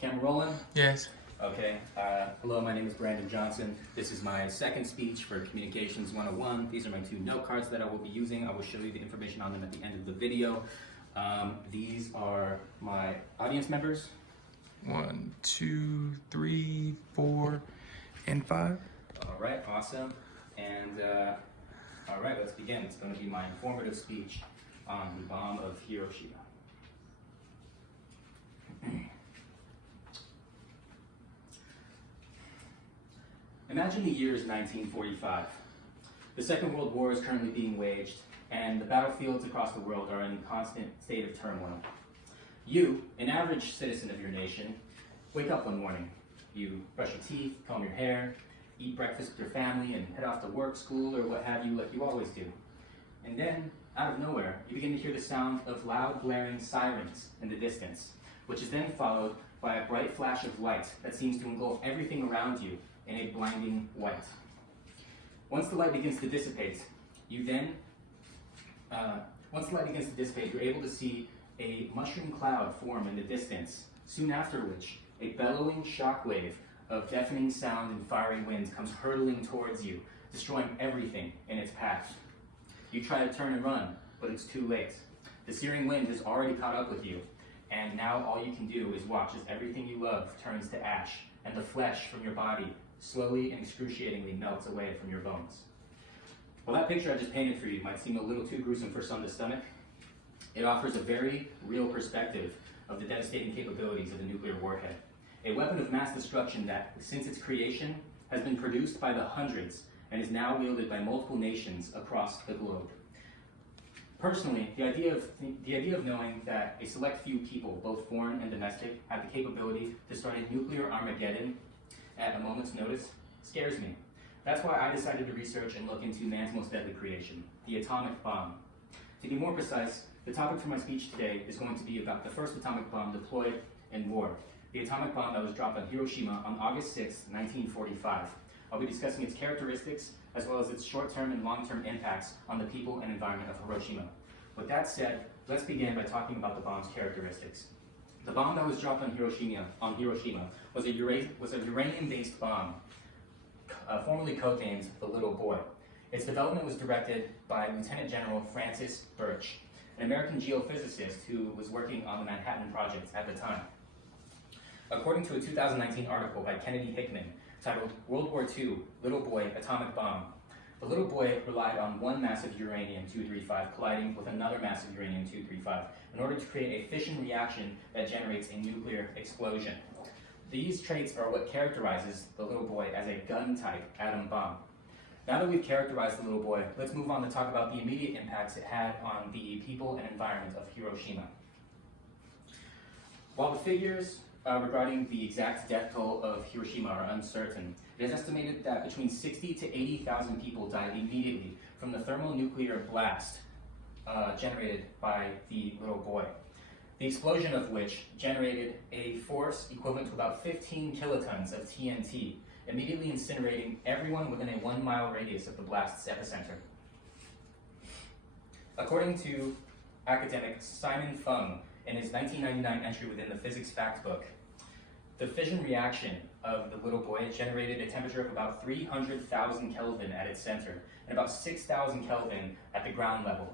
Camera rolling? Yes. Okay. Hello, my name is Brandon Johnson. This is my second speech for Communications 101. These are my two note cards that I will be using. I will show you the information on them at the end of the video. These are my audience members. 1, 2, 3, 4, and 5. All right, awesome. And all right, let's begin. It's going to be my informative speech on the bomb of Hiroshima. Imagine the year is 1945. The Second World War is currently being waged, and the battlefields across the world are in a constant state of turmoil. You, an average citizen of your nation, wake up one morning. You brush your teeth, comb your hair, eat breakfast with your family, and head off to work, school, or what have you like you always do. And then, out of nowhere, you begin to hear the sound of loud, blaring sirens in the distance, which is then followed by a bright flash of light that seems to engulf everything around you in a blinding white. Once the light begins to dissipate, you're able to see a mushroom cloud form in the distance, soon after which a bellowing shockwave of deafening sound and fiery winds comes hurtling towards you, destroying everything in its path. You try to turn and run, but it's too late. The searing wind has already caught up with you, and now all you can do is watch as everything you love turns to ash, and the flesh from your body slowly and excruciatingly melts away from your bones. Well, that picture I just painted for you might seem a little too gruesome for some to stomach. It offers a very real perspective of the devastating capabilities of a nuclear warhead, a weapon of mass destruction that, since its creation, has been produced by the hundreds and is now wielded by multiple nations across the globe. Personally, the idea of knowing that a select few people, both foreign and domestic, have the capability to start a nuclear Armageddon at a moment's notice scares me. That's why I decided to research and look into man's most deadly creation, the atomic bomb. To be more precise, the topic for my speech today is going to be about the first atomic bomb deployed in war, the atomic bomb that was dropped on Hiroshima on August 6, 1945. I'll be discussing its characteristics as well as its short-term and long-term impacts on the people and environment of Hiroshima. With that said, let's begin by talking about the bomb's characteristics. The bomb that was dropped on Hiroshima was a uranium-based bomb, formerly codenamed the Little Boy. Its development was directed by Lieutenant General Francis Birch, an American geophysicist who was working on the Manhattan Project at the time. According to a 2019 article by Kennedy Hickman titled World War II, Little Boy Atomic Bomb, the Little Boy relied on one massive uranium-235 colliding with another massive uranium-235 in order to create a fission reaction that generates a nuclear explosion. These traits are what characterizes the Little Boy as a gun-type atom bomb. Now that we've characterized the Little Boy, let's move on to talk about the immediate impacts it had on the people and environment of Hiroshima. While the figures regarding the exact death toll of Hiroshima are uncertain, it is estimated that between 60 to 80,000 people died immediately from the thermonuclear blast generated by the Little Boy. The explosion of which generated a force equivalent to about 15 kilotons of TNT, immediately incinerating everyone within a 1-mile radius of the blast's epicenter. According to academic Simon Fung in his 1999 entry within the Physics Fact Book, the fission reaction of the Little Boy generated a temperature of about 300,000 Kelvin at its center and about 6,000 Kelvin at the ground level.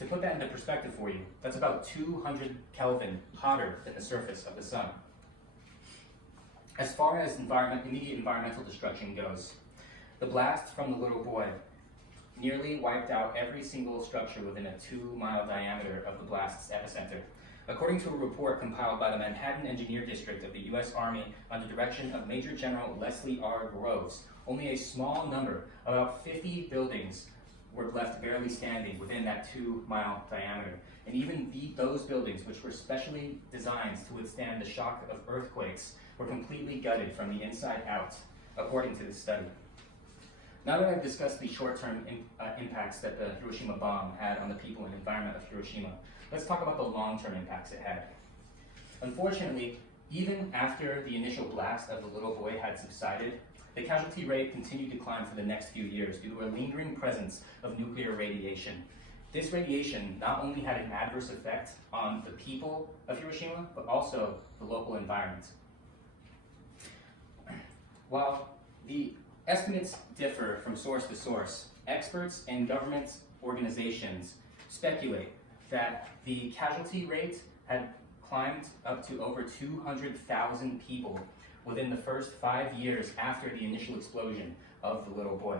To put that into perspective for you, that's about 200 Kelvin hotter than the surface of the sun. As far as immediate environmental destruction goes, the blast from the Little Boy nearly wiped out every single structure within a 2-mile diameter of the blast's epicenter. According to a report compiled by the Manhattan Engineer District of the U.S. Army under direction of Major General Leslie R. Groves, only a small number, about 50 buildings, were left barely standing within that 2-mile diameter. And even those buildings, which were specially designed to withstand the shock of earthquakes, were completely gutted from the inside out, according to this study. Now that I've discussed the short-term impacts that the Hiroshima bomb had on the people and environment of Hiroshima, let's talk about the long-term impacts it had. Unfortunately, even after the initial blast of the Little Boy had subsided, the casualty rate continued to climb for the next few years due to a lingering presence of nuclear radiation. This radiation not only had an adverse effect on the people of Hiroshima, but also the local environment. While the estimates differ from source to source, experts and government organizations speculate that the casualty rate had climbed up to over 200,000 people within the first 5 years after the initial explosion of the little boy.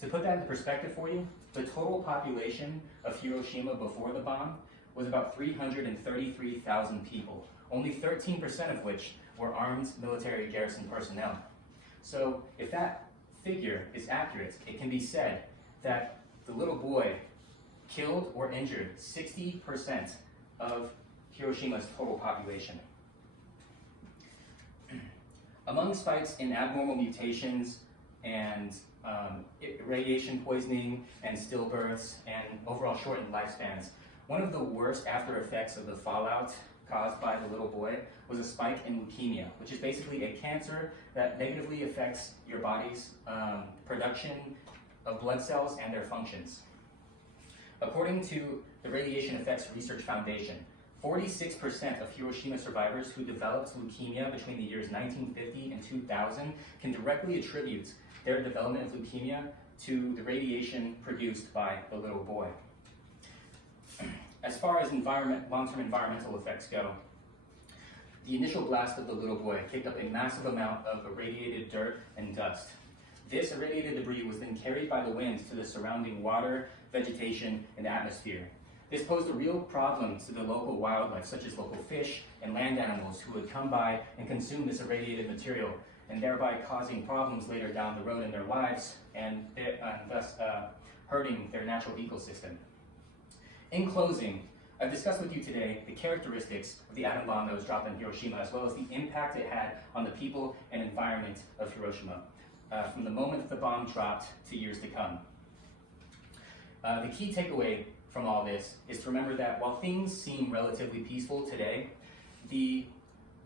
To put that into perspective for you, the total population of Hiroshima before the bomb was about 333,000 people, only 13% of which were armed military garrison personnel. So if that figure is accurate, it can be said that the little boy killed or injured 60% of Hiroshima's total population. Among spikes in abnormal mutations and radiation poisoning and stillbirths and overall shortened lifespans, one of the worst after effects of the fallout caused by the little boy was a spike in leukemia, which is basically a cancer that negatively affects your body's production of blood cells and their functions. According to the Radiation Effects Research Foundation, 46% of Hiroshima survivors who developed leukemia between the years 1950 and 2000 can directly attribute their development of leukemia to the radiation produced by the little boy. As far as long-term environmental effects go, the initial blast of the little boy kicked up a massive amount of irradiated dirt and dust. This irradiated debris was then carried by the wind to the surrounding water, vegetation, and atmosphere. This posed a real problem to the local wildlife, such as local fish and land animals who would come by and consume this irradiated material, and thereby causing problems later down the road in their lives and thus hurting their natural ecosystem. In closing, I've discussed with you today the characteristics of the atom bomb that was dropped in Hiroshima, as well as the impact it had on the people and environment of Hiroshima, from the moment the bomb dropped to years to come. The key takeaway from all this is to remember that while things seem relatively peaceful today, the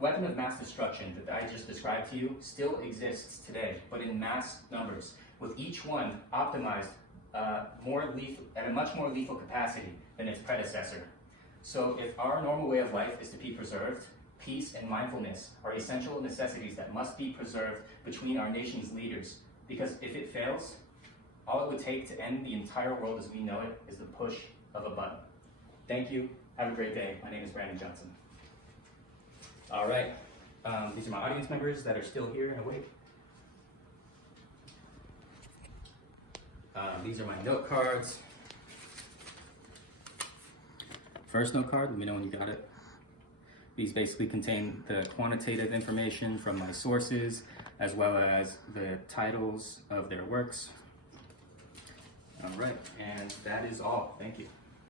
weapon of mass destruction that I just described to you still exists today, but in mass numbers, with each one optimized at a much more lethal capacity than its predecessor. So if our normal way of life is to be preserved, peace and mindfulness are essential necessities that must be preserved between our nation's leaders, because if it fails, all it would take to end the entire world as we know it is the push of a button. Thank you. Have a great day. My name is Brandon Johnson. All right. These are my audience members that are still here and awake. These are my note cards. First note card, let me know when you got it. These basically contain the quantitative information from my sources, as well as the titles of their works. All right, and that is all. Thank you.